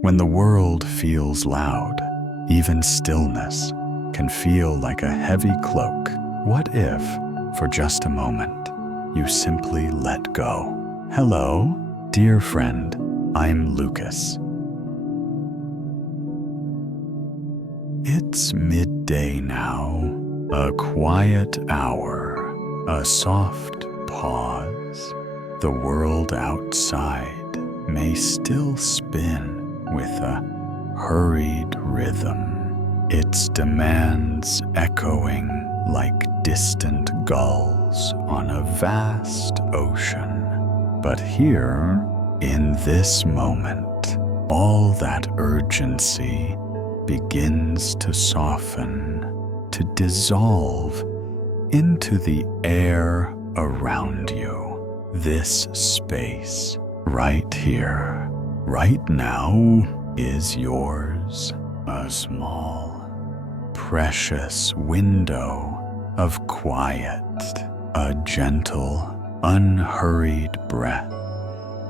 When the world feels loud, even stillness can feel like a heavy cloak. What if, for just a moment, you simply let go? Hello, dear friend, I'm Lucas. It's midday now, a quiet hour, a soft pause. The world outside may still spin with a hurried rhythm, its demands echoing like distant gulls on a vast ocean. But here, in this moment, all that urgency begins to soften, to dissolve into the air around you. This space, right here, right now, is yours. A small, precious window of quiet, a gentle, unhurried breath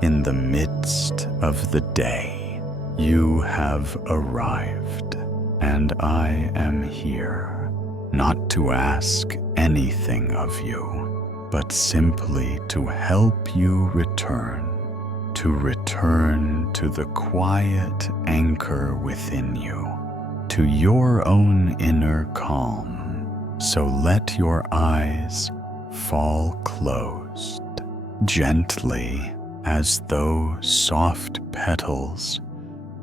in the midst of the day. You have arrived, and I am here, not to ask anything of you, but simply to help you return to the quiet anchor within you, to your own inner calm. So let your eyes fall closed, gently, as though soft petals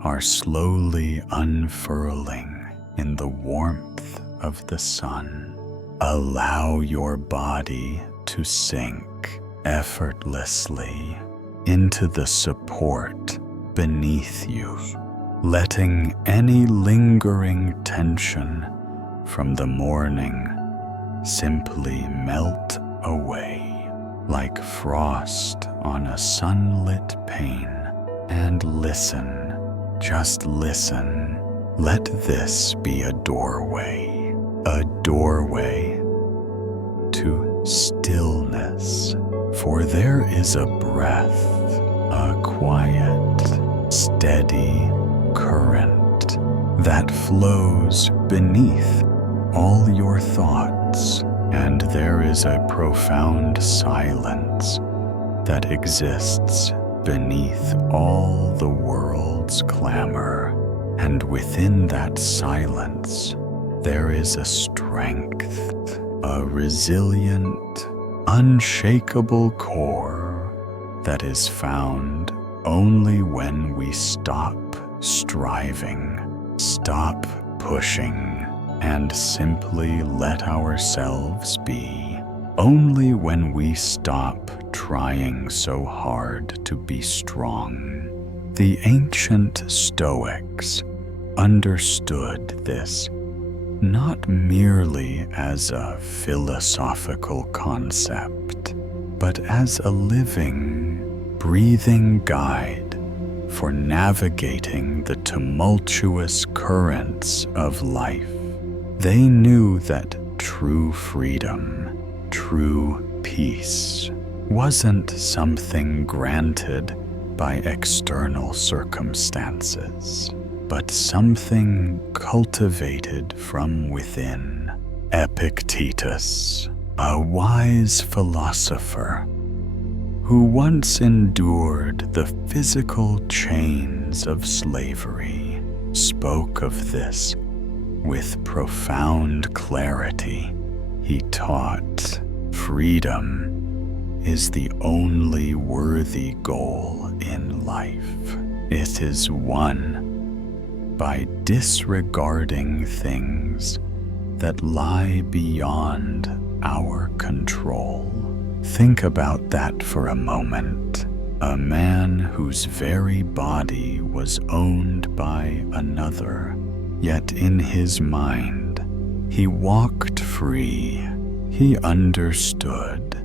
are slowly unfurling in the warmth of the sun. Allow your body to sink effortlessly into the support beneath you, letting any lingering tension from the morning simply melt away like frost on a sunlit pane. And listen, just listen. Let this be a doorway to stillness. For there is a breath, a quiet, steady current that flows beneath all your thoughts, and there is a profound silence that exists beneath all the world's clamor. And within that silence, there is a strength, a resilient, unshakable core that is found only when we stop striving, stop pushing, and simply let ourselves be. Only when we stop trying so hard to be strong. The ancient Stoics understood this not merely as a philosophical concept, but as a living, breathing guide for navigating the tumultuous currents of life. They knew that true freedom, true peace, wasn't something granted by external circumstances, but something cultivated from within. Epictetus, a wise philosopher who once endured the physical chains of slavery, spoke of this with profound clarity. He taught, freedom is the only worthy goal in life. It is won by disregarding things that lie beyond our control. Think about that for a moment. A man whose very body was owned by another, yet in his mind, he walked free. He understood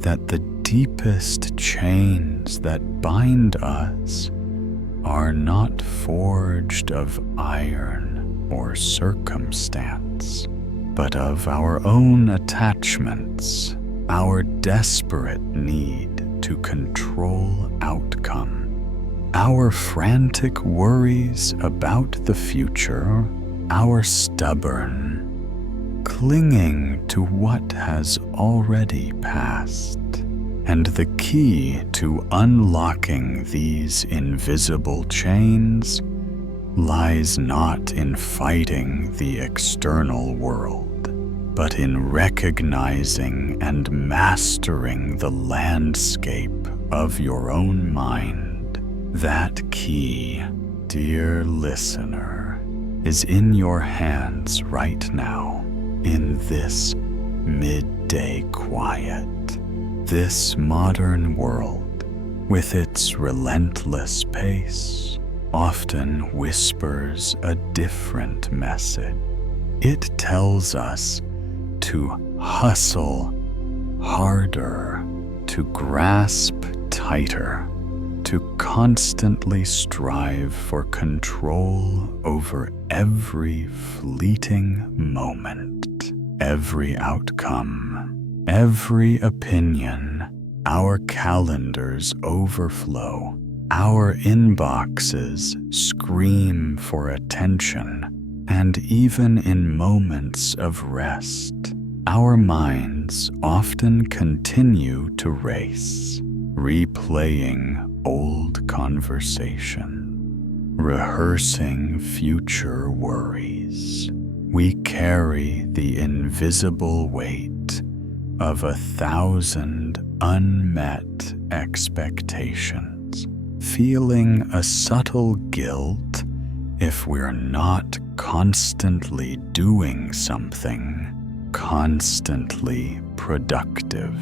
that the deepest chains that bind us are not forged of iron or circumstance, but of our own attachments, our desperate need to control outcome, our frantic worries about the future, our stubborn clinging to what has already passed. And the key to unlocking these invisible chains lies not in fighting the external world, but in recognizing and mastering the landscape of your own mind. That key, dear listener, is in your hands right now, in this midday quiet. This modern world, with its relentless pace, often whispers a different message. It tells us to hustle harder, to grasp tighter, to constantly strive for control over every fleeting moment, every outcome, every opinion. Our calendars overflow, our inboxes scream for attention, and even in moments of rest, our minds often continue to race, replaying old conversation, rehearsing future worries. We carry the invisible weight of 1,000 unmet expectations, feeling a subtle guilt if we're not constantly doing something, constantly productive.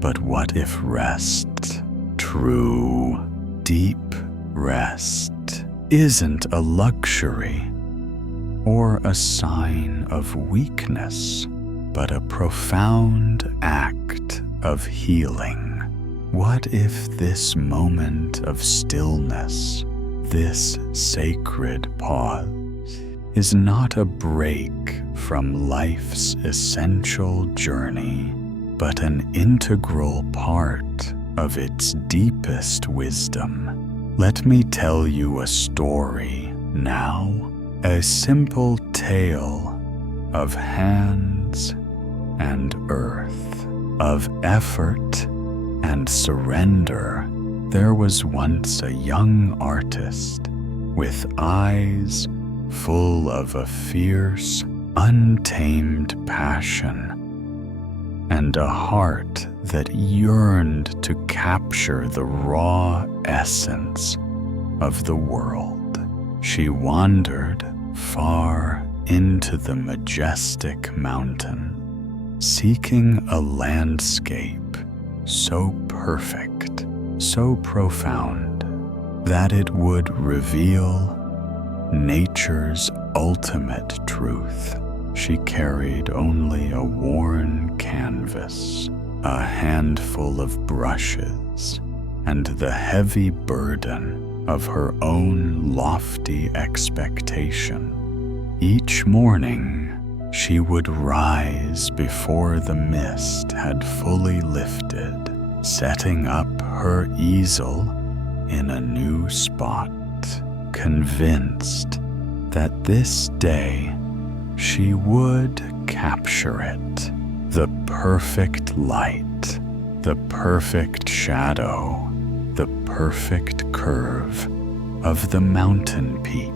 But what if rest, true, deep rest, isn't a luxury or a sign of weakness, but a profound act of healing? What if this moment of stillness, this sacred pause, is not a break from life's essential journey, but an integral part of its deepest wisdom? Let me tell you a story now, a simple tale of hands and earth, of effort and surrender. There was once a young artist with eyes full of a fierce, untamed passion and a heart that yearned to capture the raw essence of the world. She wandered far into the majestic mountain, seeking a landscape so perfect, so profound, that it would reveal nature's ultimate truth. She carried only a worn canvas, a handful of brushes, and the heavy burden of her own lofty expectation. Each morning, she would rise before the mist had fully lifted, setting up her easel in a new spot, convinced that this day she would capture it, the perfect light, the perfect shadow, the perfect curve of the mountain peak.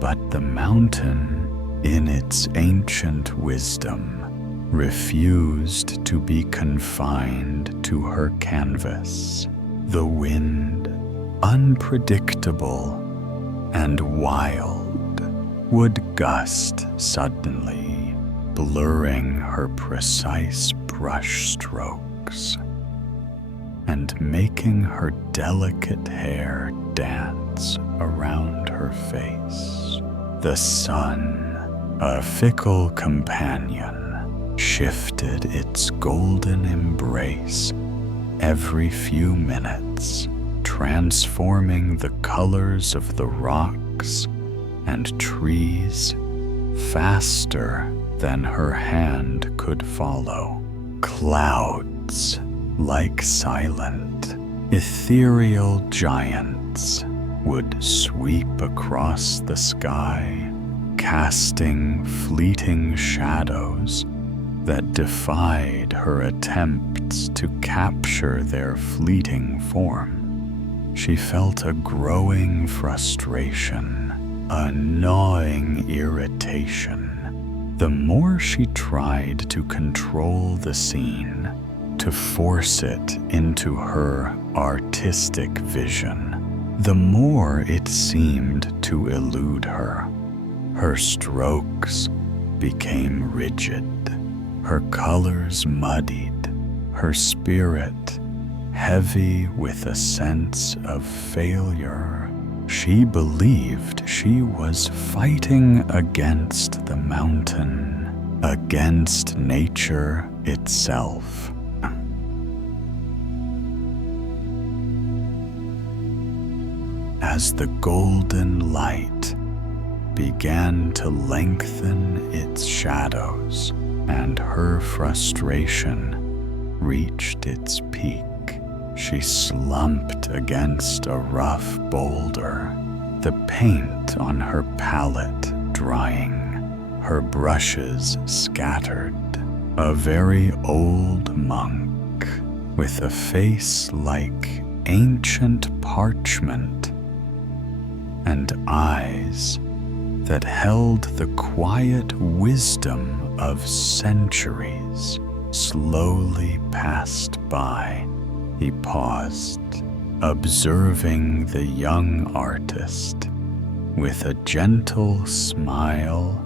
But the mountain, in its ancient wisdom, refused to be confined to her canvas. The wind, unpredictable and wild, would gust suddenly, blurring her precise brush strokes and making her delicate hair dance around her face. The sun, a fickle companion, shifted its golden embrace every few minutes, transforming the colors of the rocks and trees faster than her hand could follow. Clouds, like silent, ethereal giants, dance would sweep across the sky, casting fleeting shadows that defied her attempts to capture their fleeting form. She felt a growing frustration, a gnawing irritation. The more she tried to control the scene, to force it into her artistic vision, the more it seemed to elude her. Her strokes became rigid, her colors muddied, her spirit heavy with a sense of failure. She believed she was fighting against the mountain, against nature itself. As the golden light began to lengthen its shadows and her frustration reached its peak, she slumped against a rough boulder, the paint on her palette drying, her brushes scattered. A very old monk with a face like ancient parchment and eyes that held the quiet wisdom of centuries slowly passed by. He paused, observing the young artist with a gentle smile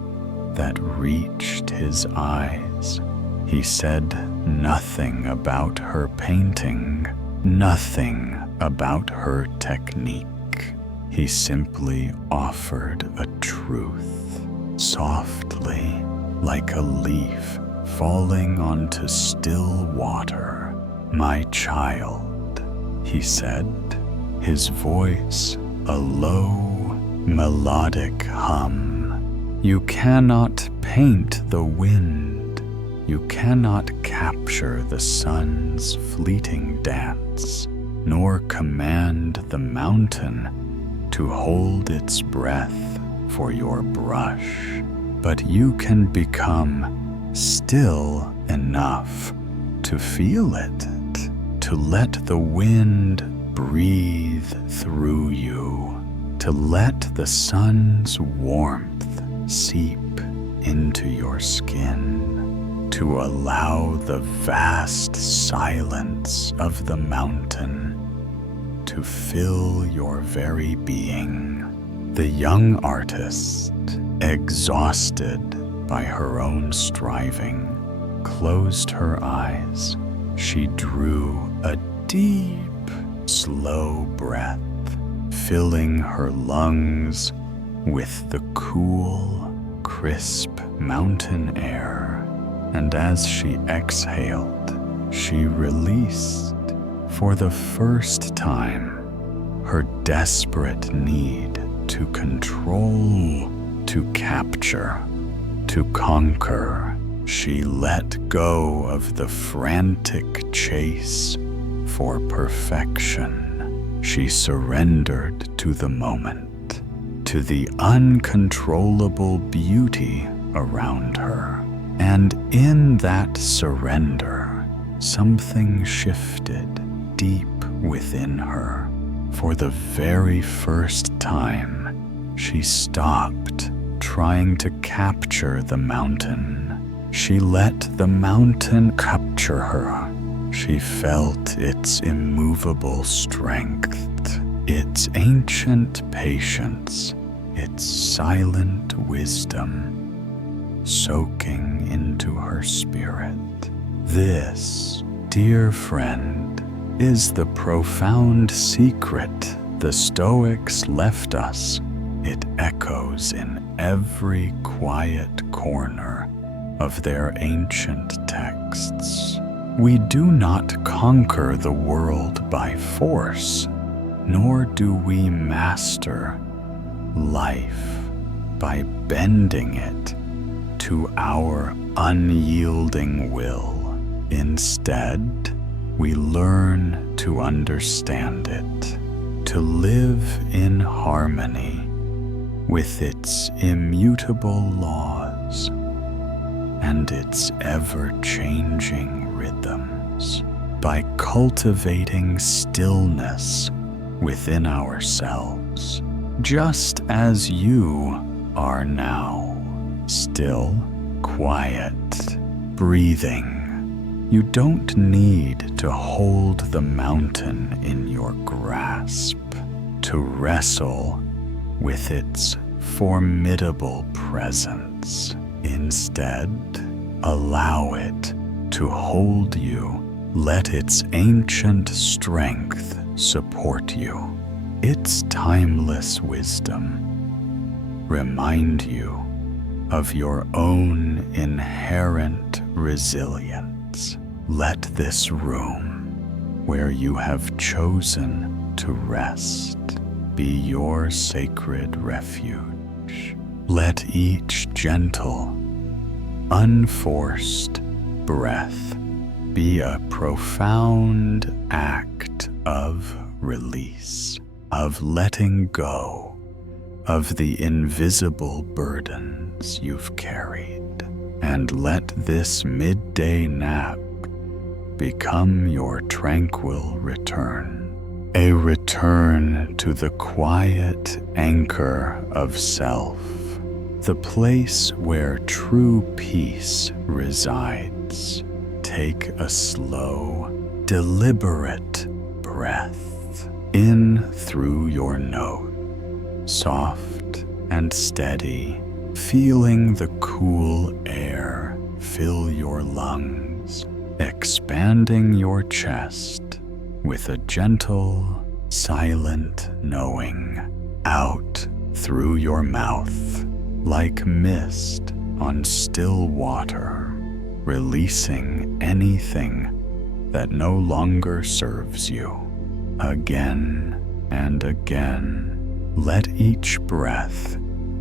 that reached his eyes. He said nothing about her painting, nothing about her technique. He simply offered a truth, softly, like a leaf falling onto still water. "My child," he said, his voice a low, melodic hum. "You cannot paint the wind. You cannot capture the sun's fleeting dance, nor command the mountain to hold its breath for your brush. But you can become still enough to feel it, to let the wind breathe through you, to let the sun's warmth seep into your skin, to allow the vast silence of the mountain to fill your very being." The young artist, exhausted by her own striving, closed her eyes. She drew a deep, slow breath, filling her lungs with the cool, crisp mountain air. And as she exhaled, she released, for the first time, her desperate need to control, to capture, to conquer. She let go of the frantic chase for perfection. She surrendered to the moment, to the uncontrollable beauty around her. And in that surrender, something shifted deep within her. For the very first time, she stopped trying to capture the mountain. She let the mountain capture her. She felt its immovable strength, its ancient patience, its silent wisdom soaking into her spirit. This, dear friend, is the profound secret the Stoics left us. It echoes in every quiet corner of their ancient texts. We do not conquer the world by force, nor do we master life by bending it to our unyielding will. Instead, we learn to understand it, to live in harmony with its immutable laws and its ever-changing rhythms. By cultivating stillness within ourselves, just as you are now, still, quiet, breathing. You don't need to hold the mountain in your grasp, to wrestle with its formidable presence. Instead, allow it to hold you. Let its ancient strength support you. Its timeless wisdom remind you of your own inherent resilience. Let this room, where you have chosen to rest, be your sacred refuge. Let each gentle, unforced breath be a profound act of release, of letting go of the invisible burdens you've carried. And let this midday nap become your tranquil return, a return to the quiet anchor of self, the place where true peace resides. Take a slow, deliberate breath in through your nose, soft and steady, feeling the cool air fill your lungs, expanding your chest with a gentle, silent knowing. Out through your mouth, like mist on still water, releasing anything that no longer serves you. Again and again, let each breath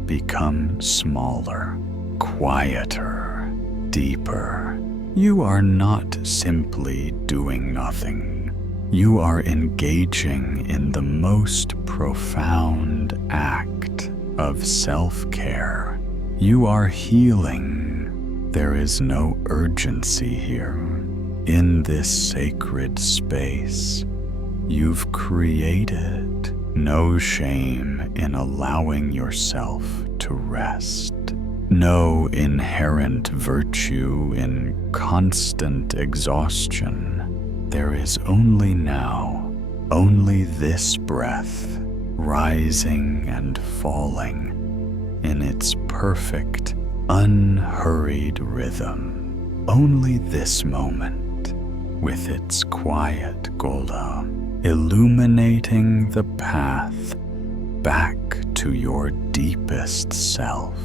become smaller, quieter, deeper. You are not simply doing nothing. You are engaging in the most profound act of self-care. You are healing. There is no urgency here. In this sacred space, you've created no shame in allowing yourself to rest. No inherent virtue in constant exhaustion. There is only now, only this breath, rising and falling in its perfect, unhurried rhythm. Only this moment, with its quiet gola, illuminating the path back to your deepest self.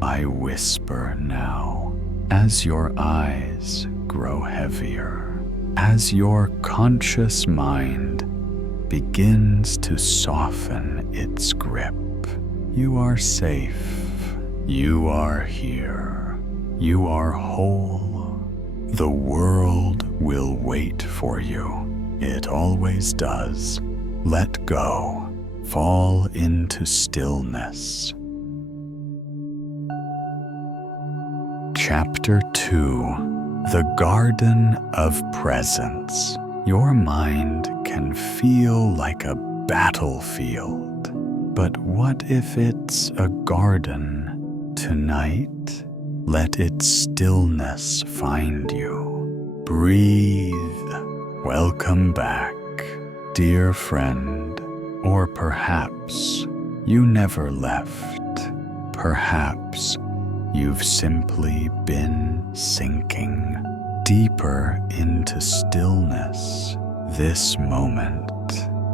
I whisper now, as your eyes grow heavier, as your conscious mind begins to soften its grip. You are safe. You are here. You are whole. The world will wait for you. It always does. Let go. Fall into stillness. Chapter 2: The Garden of Presence. Your mind can feel like a battlefield, but what if it's a garden? Tonight, let its stillness find you. Breathe. Welcome back, dear friend. Or perhaps you never left. Perhaps you've simply been sinking deeper into stillness. This moment,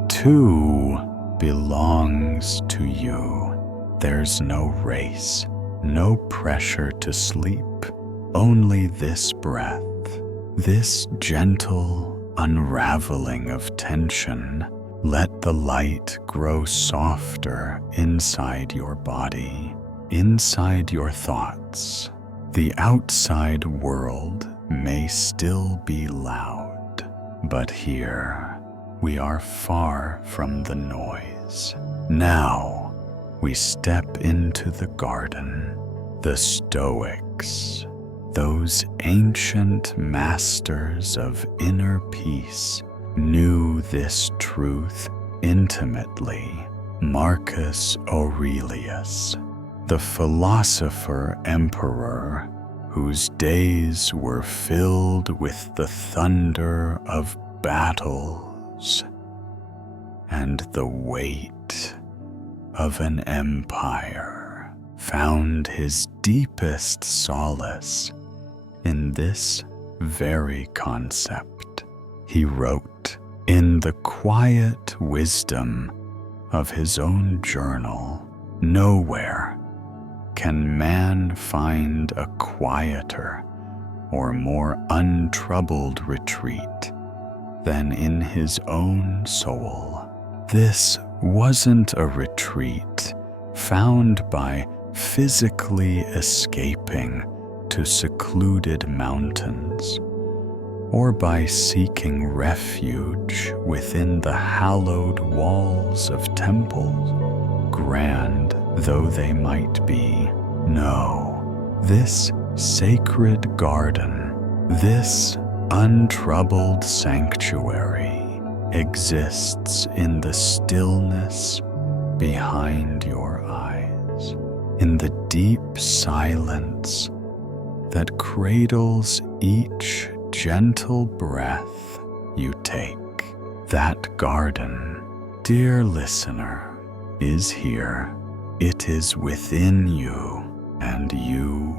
too, belongs to you. There's no race, no pressure to sleep, only this breath, this gentle unraveling of tension. Let the light grow softer inside your body, inside your thoughts. The outside world may still be loud, but here, we are far from the noise. Now we step into the garden. The Stoics, those ancient masters of inner peace, knew this truth intimately. Marcus Aurelius, the philosopher emperor whose days were filled with the thunder of battles and the weight of an empire, found his deepest solace in this very concept. He wrote in the quiet wisdom of his own journal, "Nowhere can man find a quieter or more untroubled retreat than in his own soul." This wasn't a retreat found by physically escaping to secluded mountains, or by seeking refuge within the hallowed walls of temples, grand though they might be. No, this sacred garden, this untroubled sanctuary, exists in the stillness behind your eyes, in the deep silence that cradles each gentle breath you take. That garden, dear listener, is here. It is within you, and you,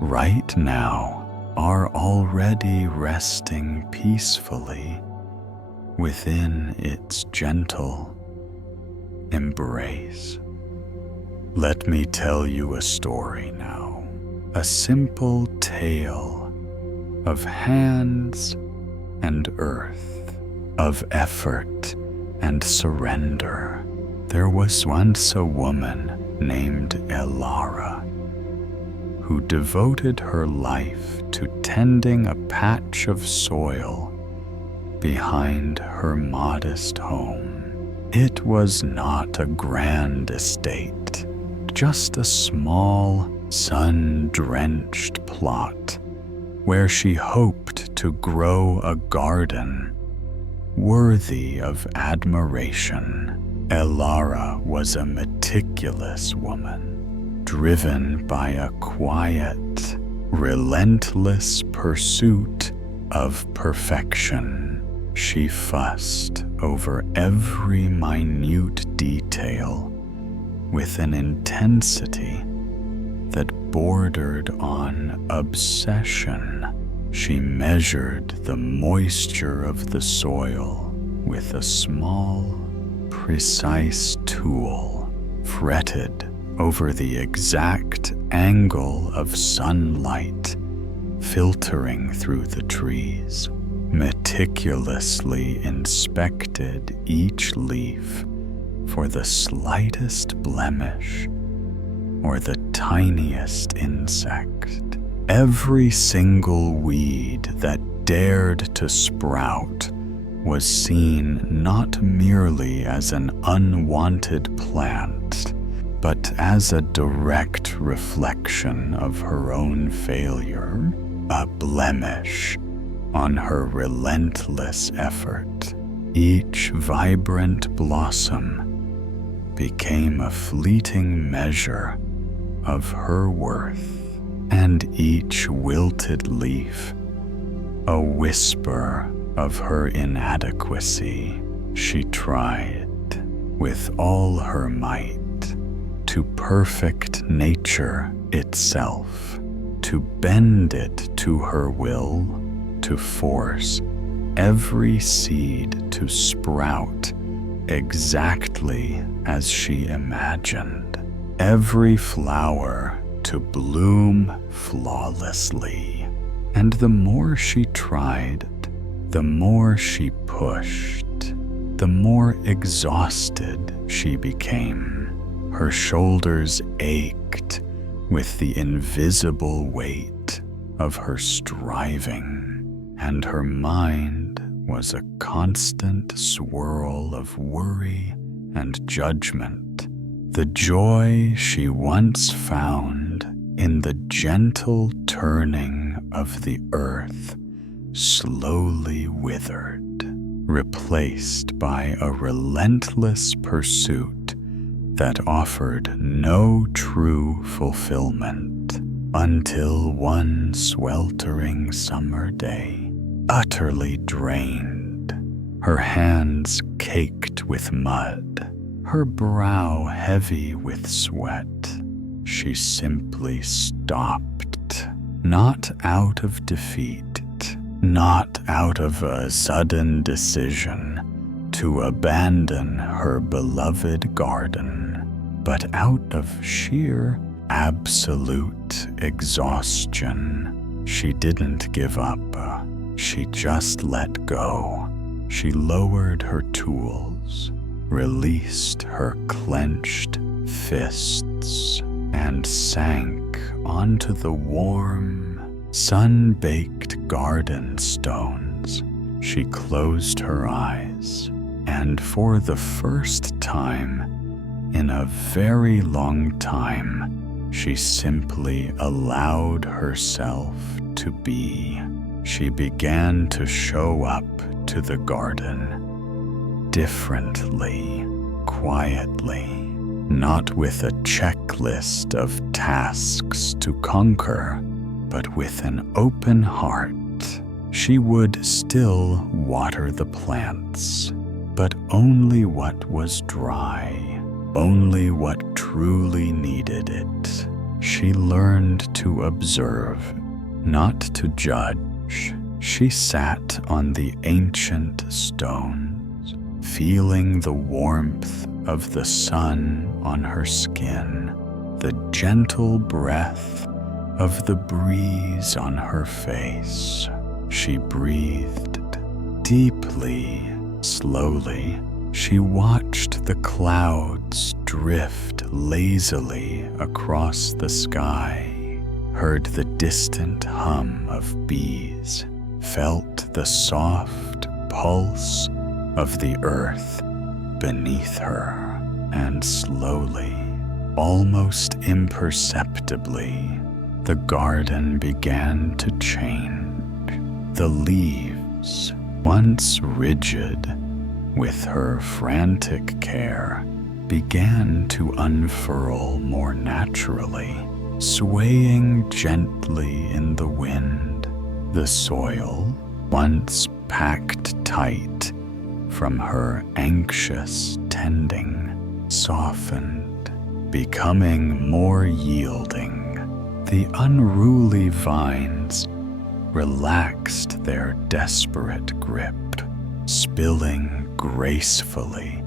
right now, are already resting peacefully within its gentle embrace. Let me tell you a story now, a simple tale of hands and earth, of effort and surrender. There was once a woman named Elara who devoted her life to tending a patch of soil behind her modest home. It was not a grand estate, just a small, sun-drenched plot where she hoped to grow a garden worthy of admiration. Elara was a meticulous woman, driven by a quiet, relentless pursuit of perfection. She fussed over every minute detail with an intensity that bordered on obsession. She measured the moisture of the soil with a small, precise tool, fretted over the exact angle of sunlight filtering through the trees, meticulously inspected each leaf for the slightest blemish or the tiniest insect. Every single weed that dared to sprout was seen not merely as an unwanted plant, but as a direct reflection of her own failure, a blemish on her relentless effort. Each vibrant blossom became a fleeting measure of her worth, and each wilted leaf a whisper of her inadequacy. She tried with all her might to perfect nature itself, to bend it to her will, to force every seed to sprout exactly as she imagined, every flower to bloom flawlessly. And the more she tried, the more she pushed, the more exhausted she became. Her shoulders ached with the invisible weight of her striving, and her mind was a constant swirl of worry and judgment. The joy she once found in the gentle turning of the earth slowly withered, replaced by a relentless pursuit that offered no true fulfillment until one sweltering summer day, utterly drained, her hands caked with mud, her brow heavy with sweat, she simply stopped, not out of defeat, not out of a sudden decision to abandon her beloved garden, but out of sheer, absolute exhaustion. She didn't give up. She just let go. She lowered her tools, released her clenched fists, and sank onto the warm, sun-baked garden stones. She closed her eyes, and for the first time in a very long time, she simply allowed herself to be. She began to show up to the garden differently, quietly, not with a checklist of tasks to conquer, but with an open heart. She would still water the plants, but only what was dry, only what truly needed it. She learned to observe, not to judge. She sat on the ancient stones, feeling the warmth of the sun on her skin, the gentle breath of the breeze on her face. She breathed deeply, slowly. She watched the clouds drift lazily across the sky, heard the distant hum of bees, felt the soft pulse of the earth beneath her, and slowly, almost imperceptibly, the garden began to change. The leaves, once rigid with her frantic care, began to unfurl more naturally, swaying gently in the wind. The soil, once packed tight from her anxious tending, softened, becoming more yielding. The unruly vines relaxed their desperate grip, spilling gracefully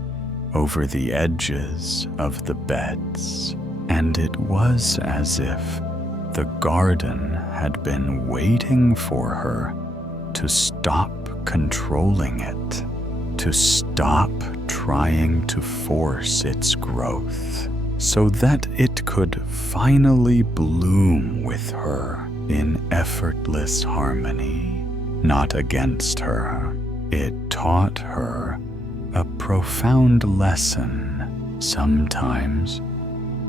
over the edges of the beds, and it was as if the garden had been waiting for her to stop controlling it, to stop trying to force its growth, so that it could finally bloom with her in effortless harmony, not against her. It taught her a profound lesson. Sometimes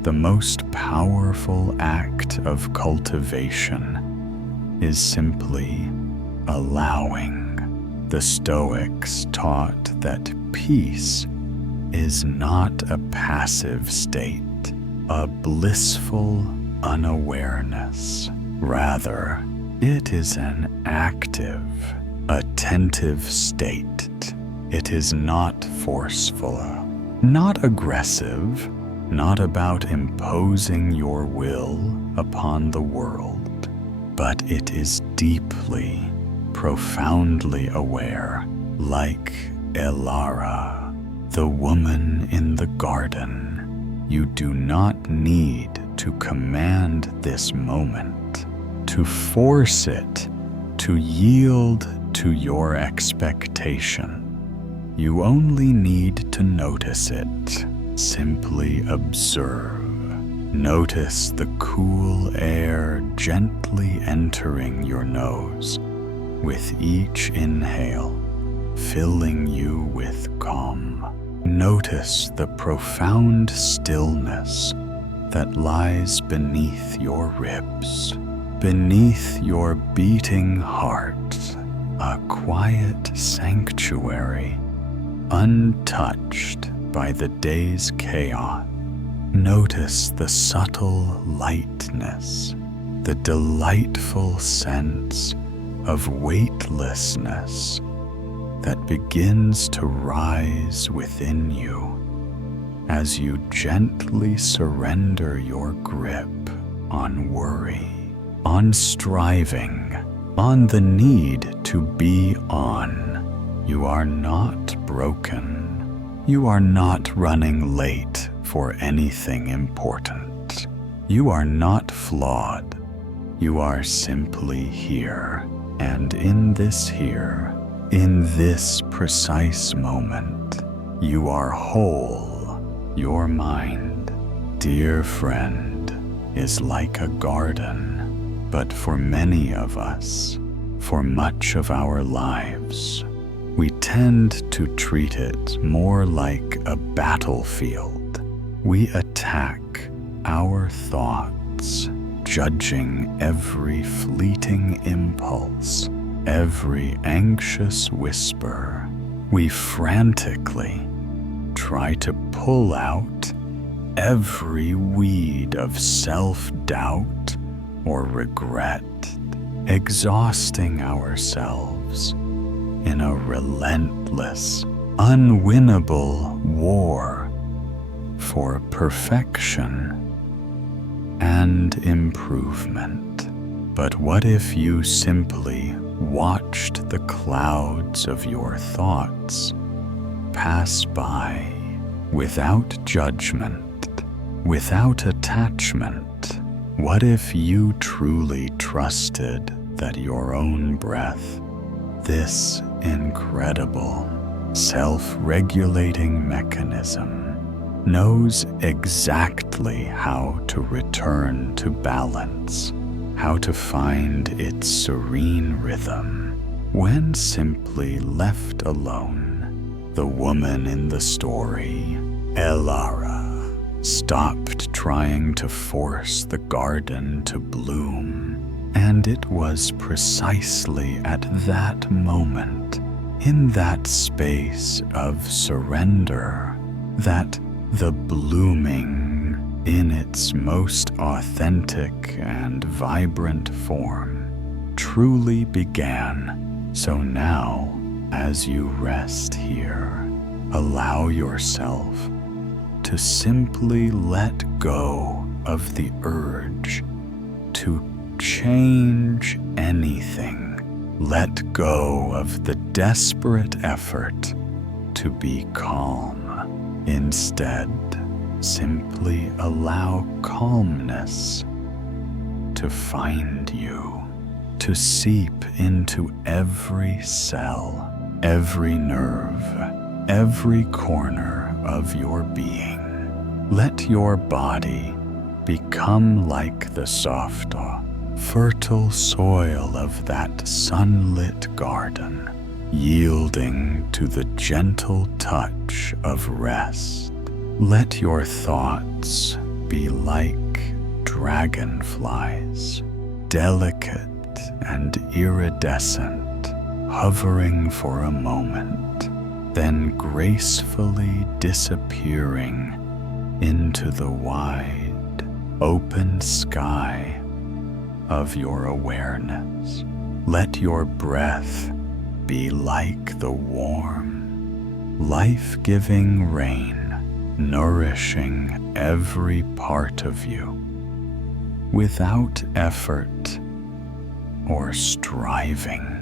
the most powerful act of cultivation is simply allowing. The Stoics taught that peace is not a passive state, a blissful unawareness. Rather, it is an active, attentive state. It is not forceful, not aggressive, not about imposing your will upon the world, but it is deeply, profoundly aware, like Elara, the woman in the garden. You do not need to command this moment, to force it, to yield to your expectation. You only need to notice it. Simply observe. Notice the cool air gently entering your nose with each inhale, filling you with calm. Notice the profound stillness that lies beneath your ribs, beneath your beating heart, a quiet sanctuary, untouched by the day's chaos. Notice the subtle lightness, the delightful sense of weightlessness that begins to rise within you as you gently surrender your grip on worry, on striving, on the need to be on. You are not broken. You are not running late for anything important. You are not flawed. You are simply here, and in this here, in this precise moment, you are whole. Your mind, dear friend, is like a garden, but for many of us, for much of our lives, we tend to treat it more like a battlefield. We attack our thoughts, judging every fleeting impulse, every anxious whisper. We frantically try to pull out every weed of self-doubt or regret, exhausting ourselves in a relentless, unwinnable war for perfection and improvement. But what if you simply watched the clouds of your thoughts pass by without judgment, without attachment? What if you truly trusted that your own breath, this incredible self-regulating mechanism, knows exactly how to return to balance, how to find its serene rhythm when simply left alone? The woman in the story, Elara, stopped trying to force the garden to bloom, and it was precisely at that moment, in that space of surrender, that the blooming in its most authentic and vibrant form truly began. So now, as you rest here, allow yourself to simply let go of the urge to change anything. Let go of the desperate effort to be calm. Instead, simply allow calmness to find you, to seep into every cell, every nerve, every corner of your being. Let your body become like the soft, fertile soil of that sunlit garden, yielding to the gentle touch of rest. Let your thoughts be like dragonflies, delicate and iridescent, hovering for a moment, then gracefully disappearing into the wide, open sky of your awareness. Let your breath be like the warm, life-giving rain, nourishing every part of you, without effort or striving.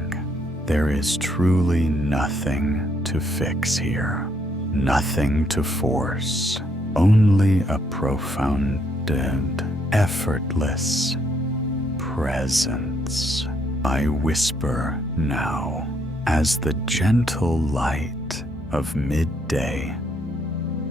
There is truly nothing to fix here, nothing to force, only a profound, effortless presence. I whisper now, as the gentle light of midday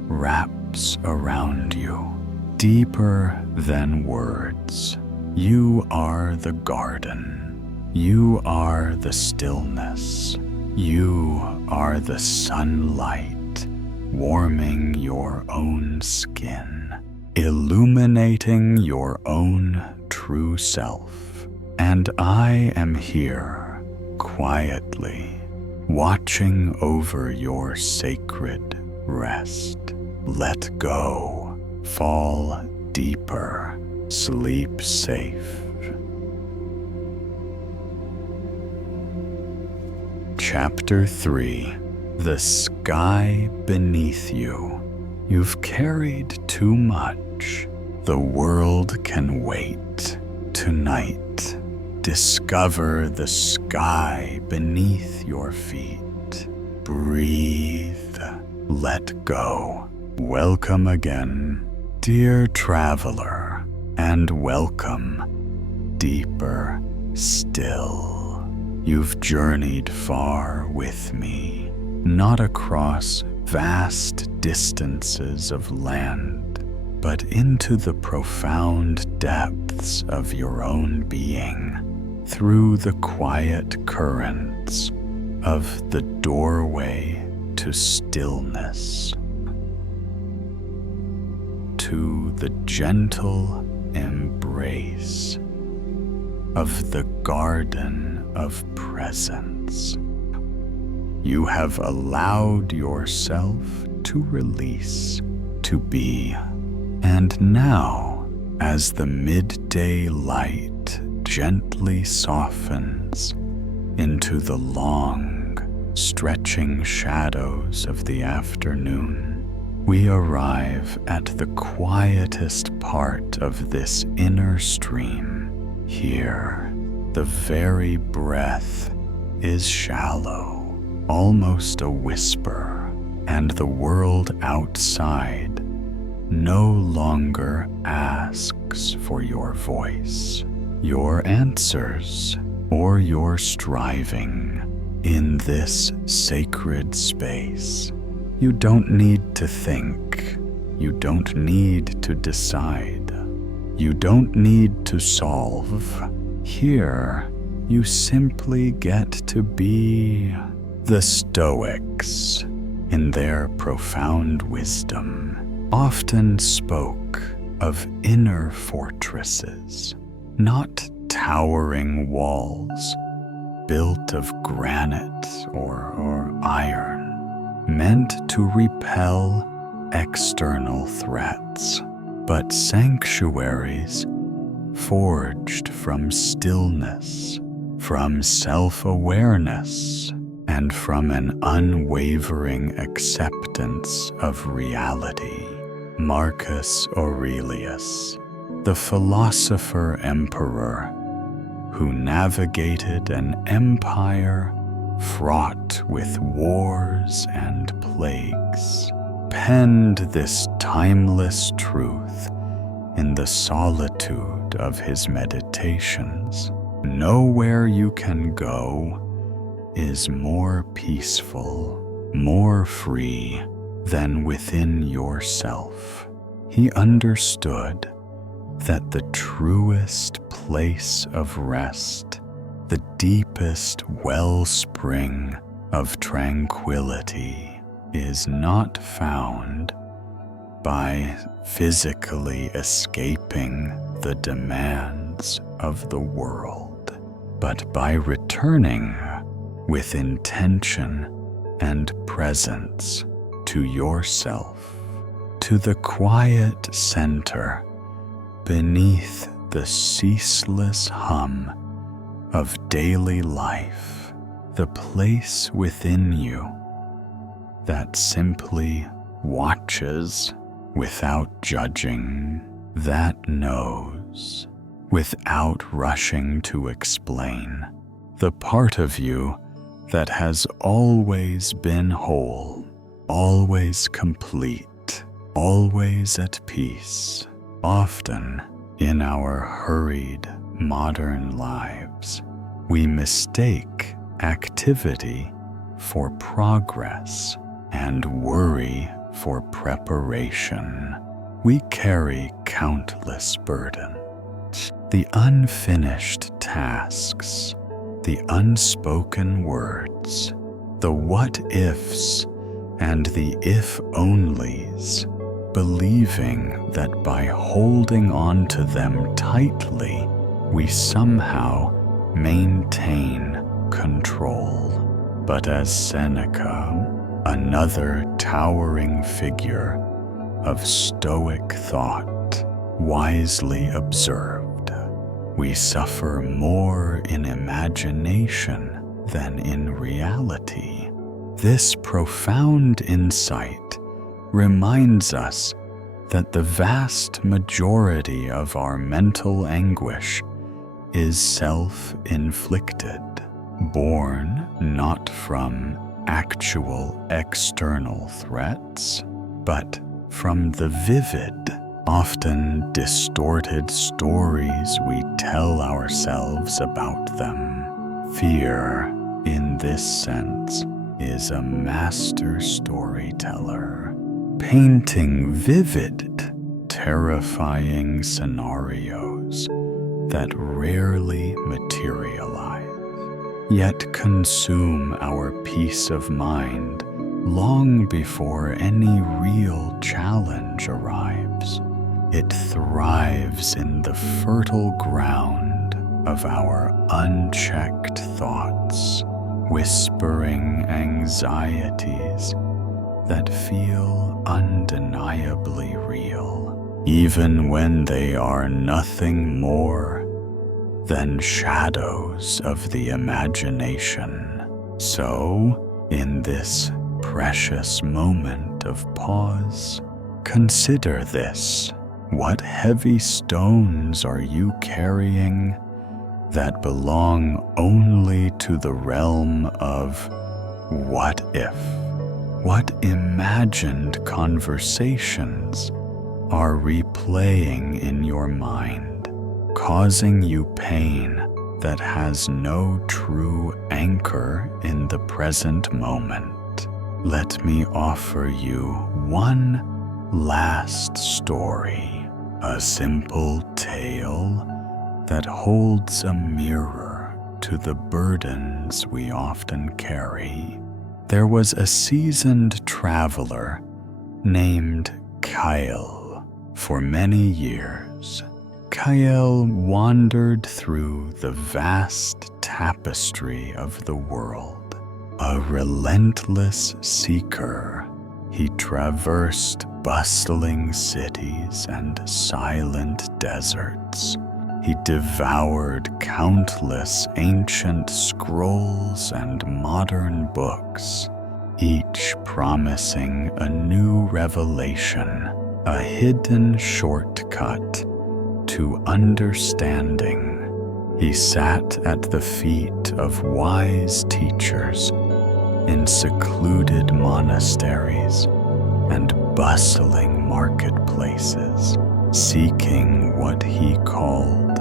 wraps around you, deeper than words. You are the garden. You are the stillness. You are the sunlight, warming your own skin, illuminating your own true self. And I am here, quietly, watching over your sacred rest. Let go, fall deeper, sleep safe. Chapter 3. The sky beneath you. You've carried too much. The world can wait. Tonight, discover the sky beneath your feet. Breathe. Let go. Welcome again, dear traveler, and welcome deeper still. You've journeyed far with me, not across vast distances of land, but into the profound depths of your own being, through the quiet currents of the doorway to stillness, to the gentle embrace of the garden of presence. You have allowed yourself to release, to be. And now, as the midday light gently softens into the long, stretching shadows of the afternoon, we arrive at the quietest part of this inner stream. Here, the very breath is shallow, almost a whisper, and the world outside no longer asks for your voice, your answers, or your striving. In this sacred space, you don't need to think, you don't need to decide, you don't need to solve. Here, you simply get to be. The Stoics, in their profound wisdom, often spoke of inner fortresses, not towering walls built of granite or iron, meant to repel external threats, but sanctuaries forged from stillness, from self-awareness, and from an unwavering acceptance of reality. Marcus Aurelius, the philosopher-emperor who navigated an empire fraught with wars and plagues, penned this timeless truth in the solitude of his meditations. Nowhere you can go is more peaceful, more free than within yourself. He understood that the truest place of rest, the deepest wellspring of tranquility, is not found by physically escaping the demands of the world, but by returning with intention and presence to yourself, to the quiet center beneath the ceaseless hum of daily life, the place within you that simply watches without judging, that knows without rushing to explain, the part of you that has always been whole, always complete, always at peace. Often, in our hurried modern lives, we mistake activity for progress and worry for preparation. We carry countless burdens, the unfinished tasks, the unspoken words, the what-ifs and the if-onlys, believing that by holding on to them tightly, we somehow maintain control. But as Seneca, another towering figure of Stoic thought, wisely observed, we suffer more in imagination than in reality. This profound insight reminds us that the vast majority of our mental anguish is self-inflicted, born not from actual external threats, but from the vivid, often distorted stories we tell ourselves about them. Fear, in this sense, is a master storyteller, painting vivid, terrifying scenarios that rarely materialize, yet consume our peace of mind long before any real challenge arrives. It thrives in the fertile ground of our unchecked thoughts, whispering anxieties that feel undeniably real, even when they are nothing more than shadows of the imagination. So, in this precious moment of pause, consider this. What heavy stones are you carrying that belong only to the realm of what if? What imagined conversations are replaying in your mind, causing you pain that has no true anchor in the present moment? Let me offer you one last story, a simple tale that holds a mirror to the burdens we often carry. There was a seasoned traveler named Kyle. For many years, Kyle wandered through the vast tapestry of the world. A relentless seeker, he traversed bustling cities and silent deserts. He devoured countless ancient scrolls and modern books, each promising a new revelation, a hidden shortcut to understanding. He sat at the feet of wise teachers in secluded monasteries and bustling marketplaces, seeking what he called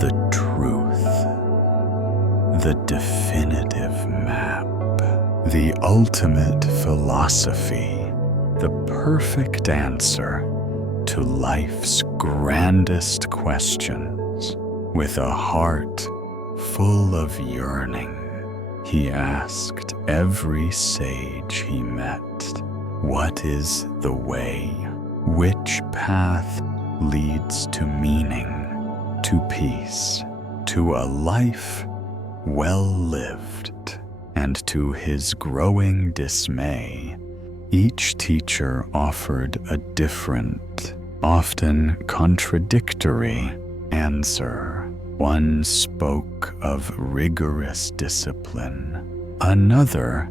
the truth, the definitive map, the ultimate philosophy, the perfect answer to life's grandest questions. With a heart full of yearning, he asked every sage he met, "What is the way? Which path leads to meaning, to peace, to a life well lived?" And to his growing dismay, each teacher offered a different, often contradictory answer. One spoke of rigorous discipline. Another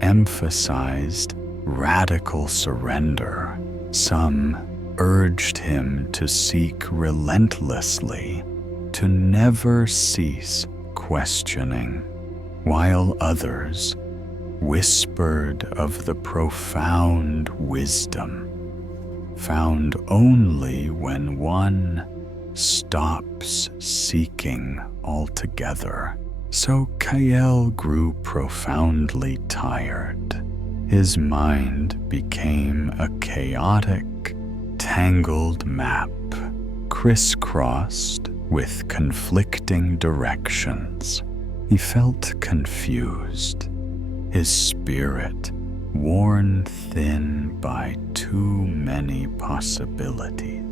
emphasized radical surrender. Some urged him to seek relentlessly, to never cease questioning, while others whispered of the profound wisdom found only when one stops seeking altogether. So Kael grew profoundly tired. His mind became a chaotic, tangled map, crisscrossed with conflicting directions. He felt confused. his spirit worn thin by too many possibilities,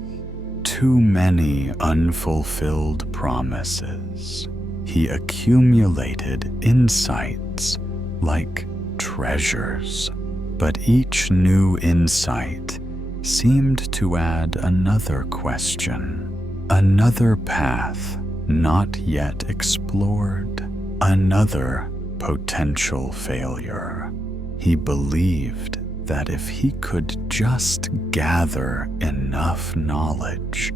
too many unfulfilled promises. He accumulated insights like treasures, but each new insight seemed to add another question, another path not yet explored, another potential failure. He believed that if he could just gather enough knowledge,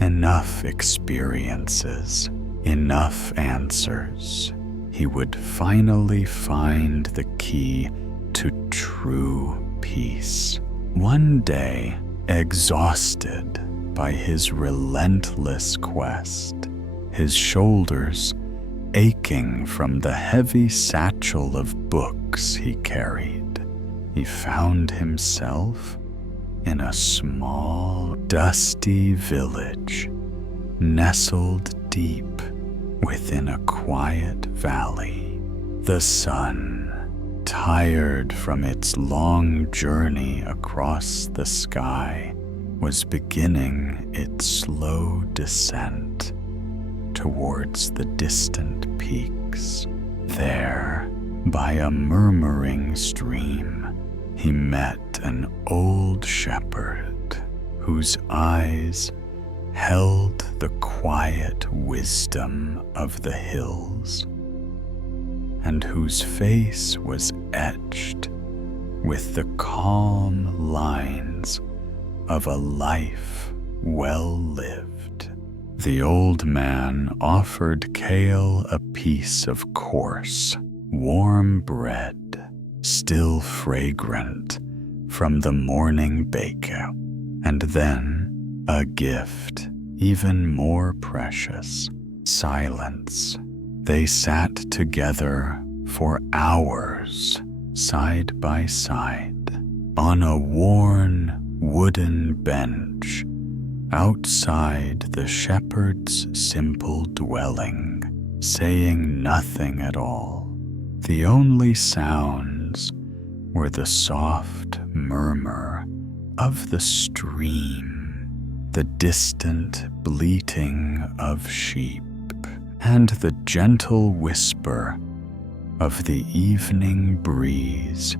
enough experiences, enough answers, he would finally find the key to true peace. One day, exhausted by his relentless quest, his shoulders aching from the heavy satchel of books he carried, he found himself in a small, dusty village nestled deep within a quiet valley. The sun, tired from its long journey across the sky, was beginning its slow descent towards the distant peaks. There, by a murmuring stream, he met an old shepherd whose eyes held the quiet wisdom of the hills, and whose face was etched with the calm lines of a life well lived. The old man offered Kale a piece of coarse, warm bread, still fragrant from the morning bake-out, and then a gift even more precious, silence. They sat together for hours, side by side, on a worn wooden bench outside the shepherd's simple dwelling, saying nothing at all. The only sounds were the soft murmur of the stream, the distant bleating of sheep, and the gentle whisper of the evening breeze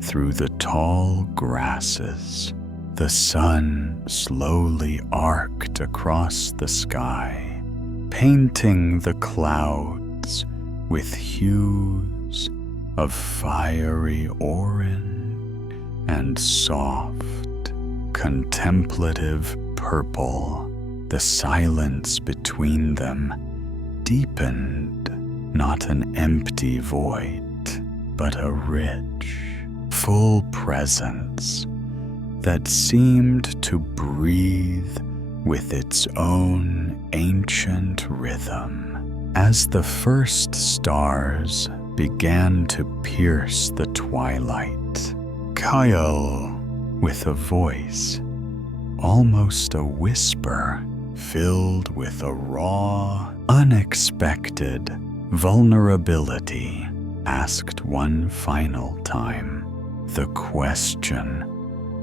through the tall grasses. The sun slowly arced across the sky, painting the clouds with hues of fiery orange and soft, contemplative purple. The silence between them deepened, not an empty void, but a rich, full presence that seemed to breathe with its own ancient rhythm. As the first stars began to pierce the twilight, Kyle, with a voice, almost a whisper, filled with a raw, unexpected vulnerability, asked one final time the question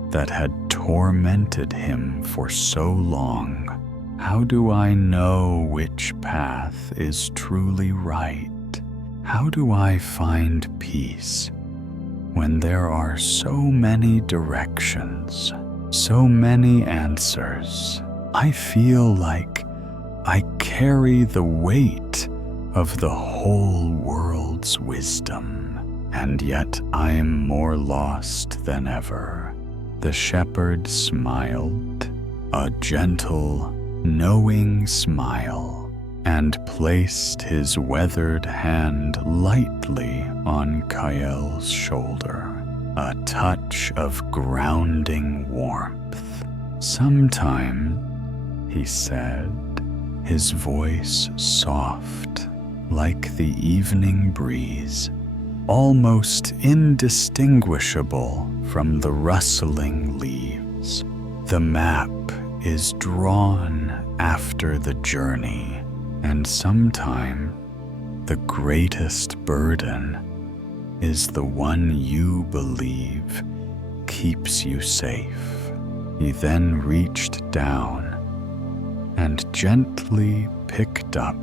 that had tormented him for so long. How do I know which path is truly right? How do I find peace when there are so many directions, so many answers? I feel like I carry the weight of the whole world's wisdom, and yet I'm more lost than ever. The shepherd smiled, a gentle, knowing smile, and placed his weathered hand lightly on Kael's shoulder, a touch of grounding warmth. "Sometime," he said, his voice soft like the evening breeze, almost indistinguishable from the rustling leaves. "The map is drawn after the journey, and sometime the greatest burden is the one you believe keeps you safe. He then reached down and gently picked up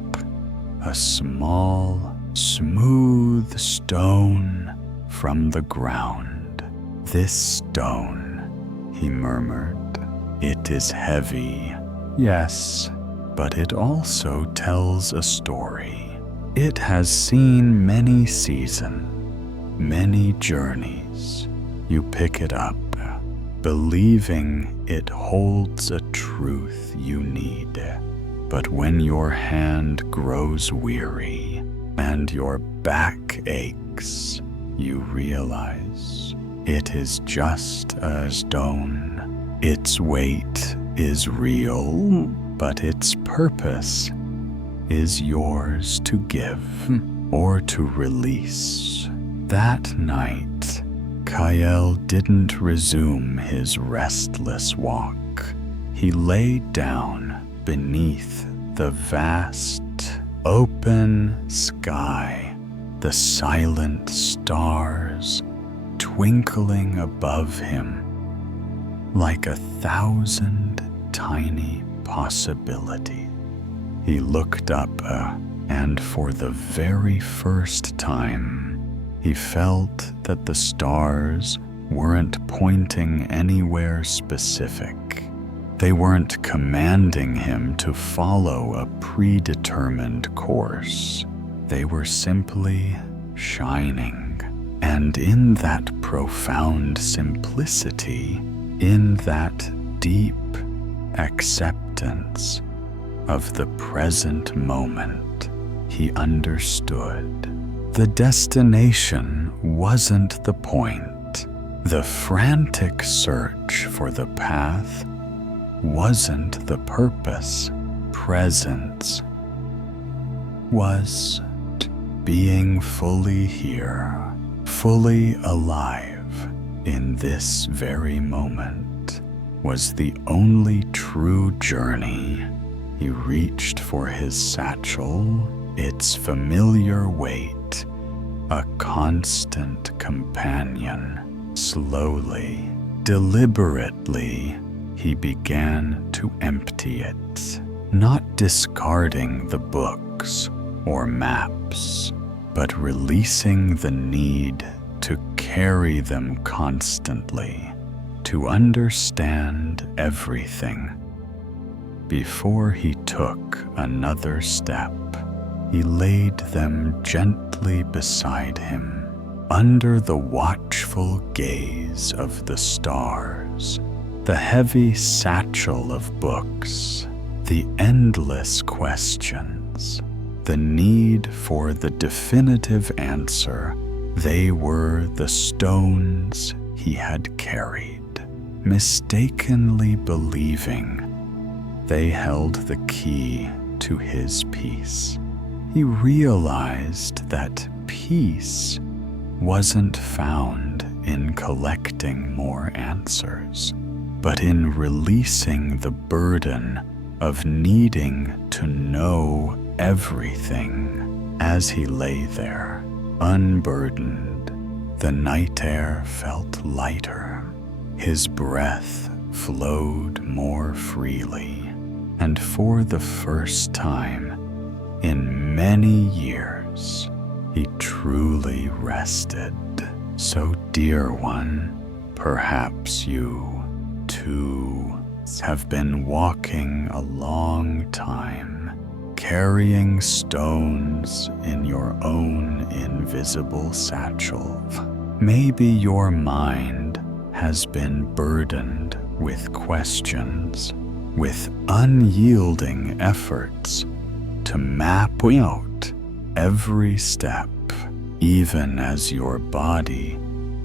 a small, smooth stone from the ground. "This stone," he murmured, "it is heavy, yes, but it also tells a story. It has seen many seasons, many journeys. You pick it up, believing it holds a truth you need. But when your hand grows weary and your back aches, you realize it is just a stone. Its weight is real, but its purpose is yours to give or to release." That night, Kyle didn't resume his restless walk. He lay down beneath the vast, open sky, the silent stars twinkling above him like 1,000 tiny possibilities. He looked up, and for the very first time, he felt that the stars weren't pointing anywhere specific. They weren't commanding him to follow a predetermined course. They were simply shining. And in that profound simplicity, in that deep acceptance of the present moment, he understood. The destination wasn't the point. The frantic search for the path wasn't the purpose. Presence was being fully here, fully alive in this very moment was the only true journey. He reached for his satchel, its familiar weight, a constant companion. Slowly, deliberately, he began to empty it, not discarding the books or maps, but releasing the need to carry them constantly, to understand everything. Before he took another step, he laid them gently beside him, under the watchful gaze of the stars, the heavy satchel of books, the endless questions, the need for the definitive answer. They were the stones he had carried, mistakenly believing they held the key to his peace. He realized that peace wasn't found in collecting more answers, but in releasing the burden of needing to know everything. As he lay there, unburdened, the night air felt lighter. His breath flowed more freely, and for the first time in many years, he truly rested. So, dear one, perhaps you, too, have been walking a long time, carrying stones in your own invisible satchel. Maybe your mind has been burdened with questions, with unyielding efforts to map out every step, even as your body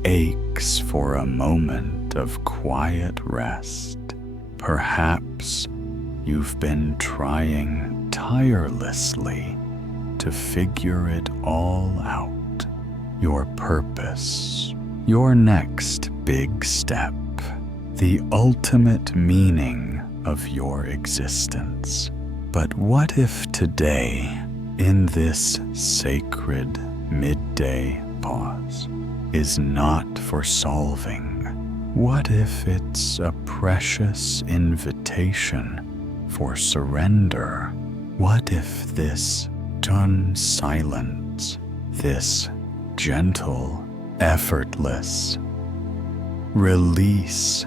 aches for a moment of quiet rest. Perhaps you've been trying tirelessly to figure it all out, your purpose, your next big step, the ultimate meaning of your existence. But what if today, in this sacred midday pause is not for solving? What if it's a precious invitation for surrender? What if this done silence, this gentle, effortless release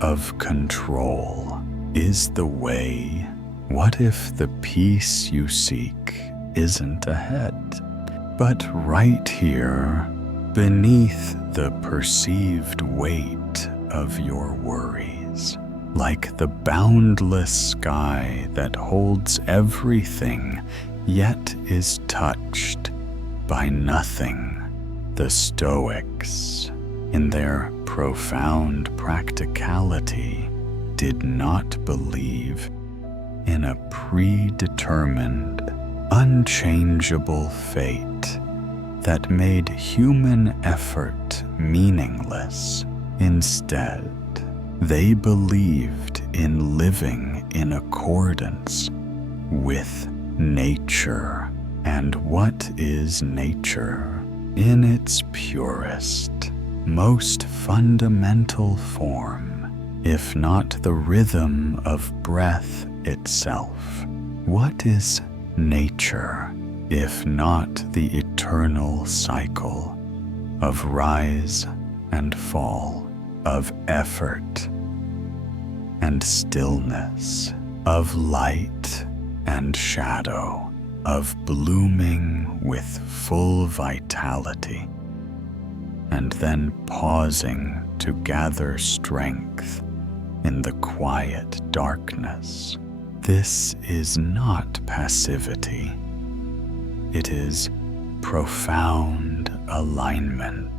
of control is the way? What if the peace you seek isn't ahead, but right here beneath the perceived weight of your worries, like the boundless sky that holds everything yet is touched by nothing? The Stoics, in their profound practicality, did not believe in a predetermined, unchangeable fate that made human effort meaningless. Instead, they believed in living in accordance with nature. And what is nature? In its purest, most fundamental form, if not the rhythm of breath itself. What is nature, if not the eternal cycle of rise and fall, of effort and stillness, of light and shadow, of blooming with full vitality, and then pausing to gather strength in the quiet darkness? This is not passivity. It is profound alignment.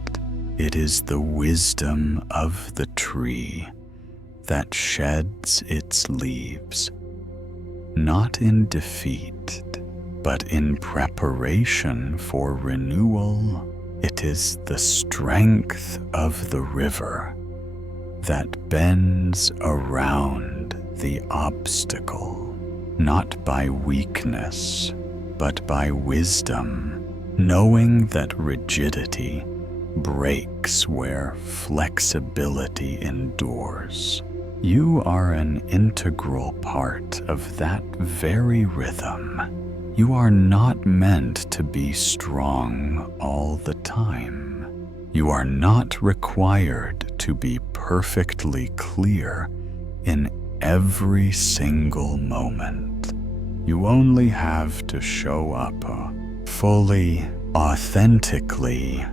It is the wisdom of the tree that sheds its leaves, not in defeat, but in preparation for renewal. It is the strength of the river that bends around the obstacle, not by weakness, but by wisdom, knowing that rigidity breaks where flexibility endures. You are an integral part of that very rhythm. You are not meant to be strong all the time. You are not required to be perfectly clear in every single moment. You only have to show up fully, authentically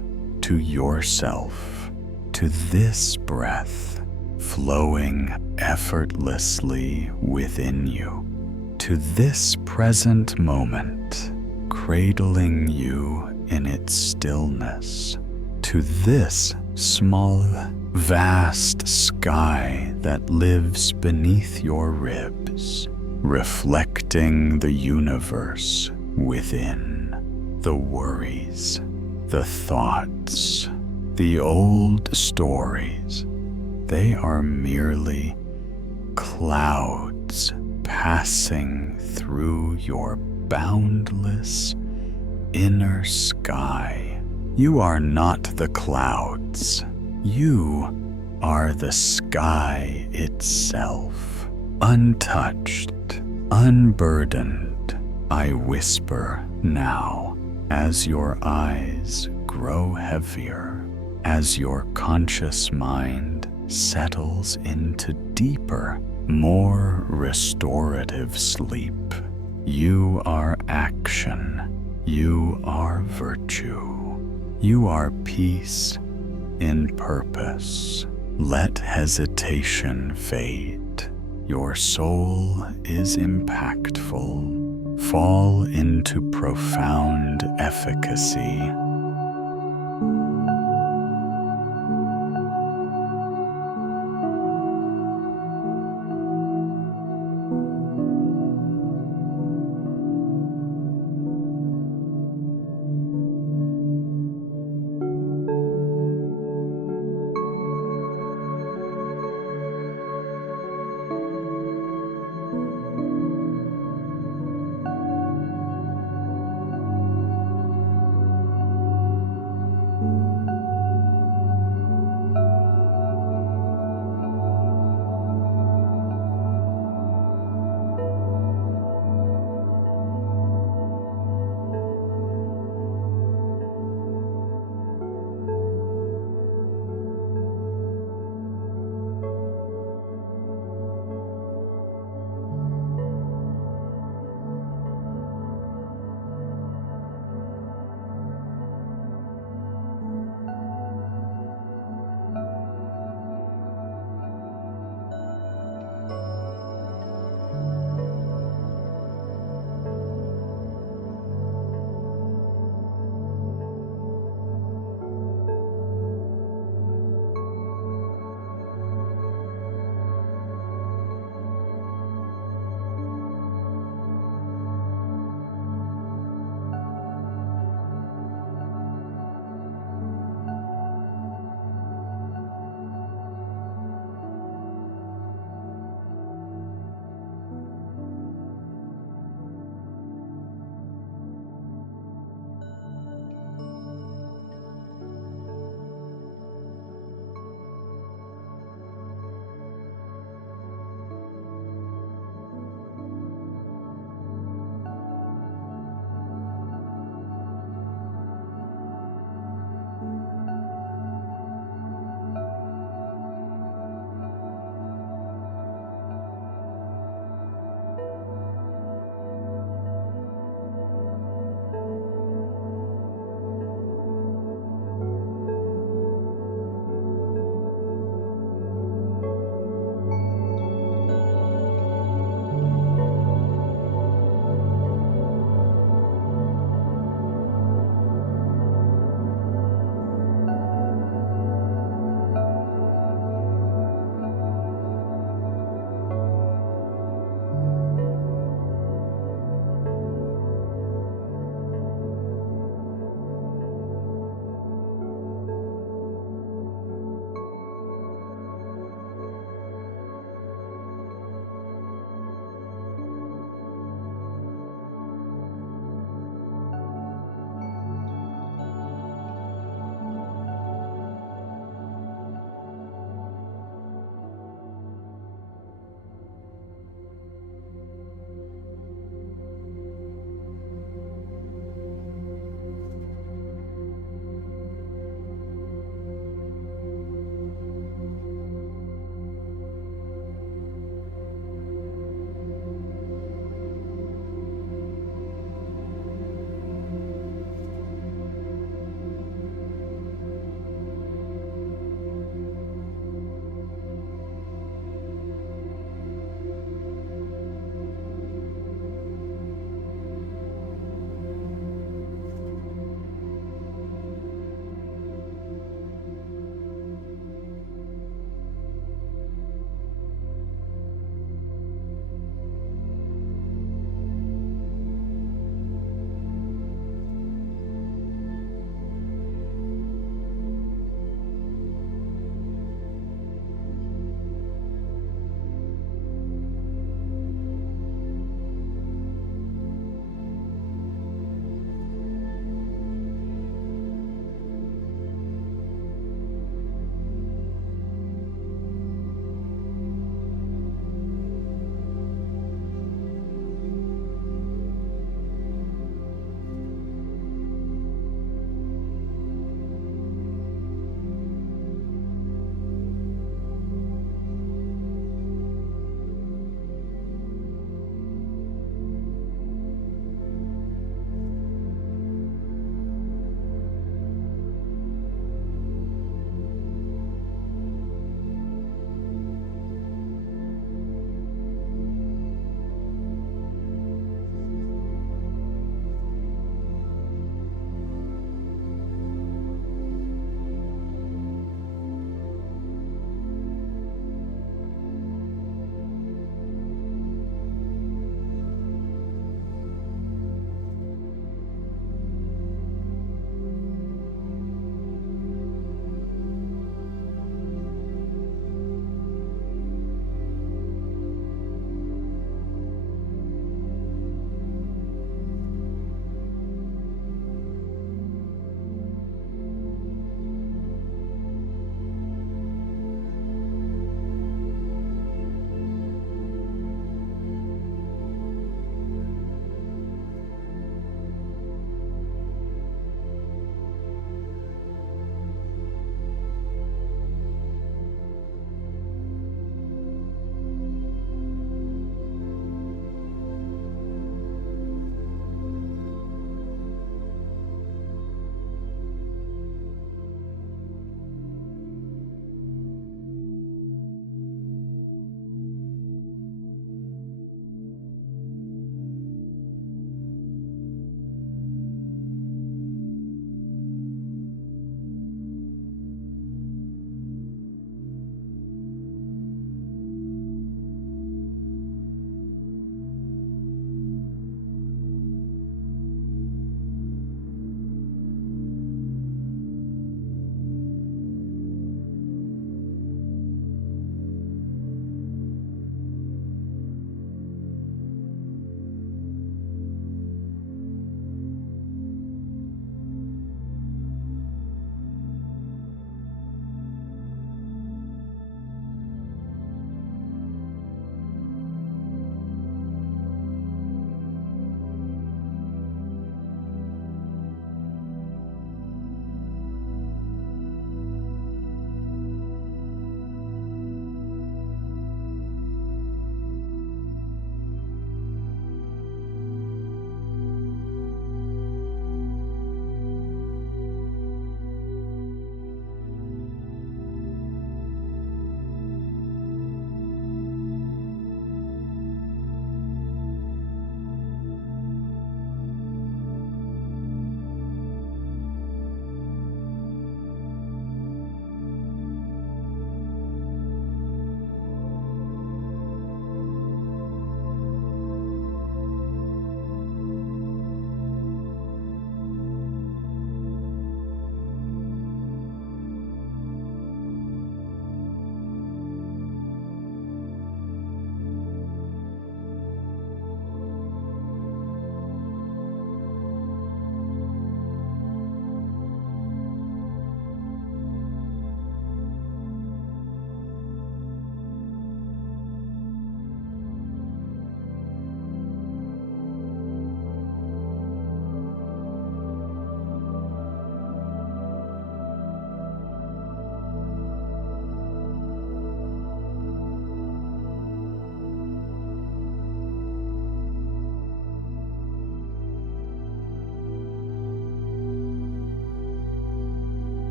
to yourself, to this breath flowing effortlessly within you, to this present moment cradling you in its stillness, to this small, vast sky that lives beneath your ribs, reflecting the universe within. The worries, the thoughts, the old stories, they are merely clouds passing through your boundless inner sky. You are not the clouds. You are the sky itself, untouched, unburdened. I whisper now, as your eyes grow heavier, as your conscious mind settles into deeper, more restorative sleep. You are action. You are virtue. You are peace in purpose. Let hesitation fade. Your soul is impactful. Fall into profound efficacy.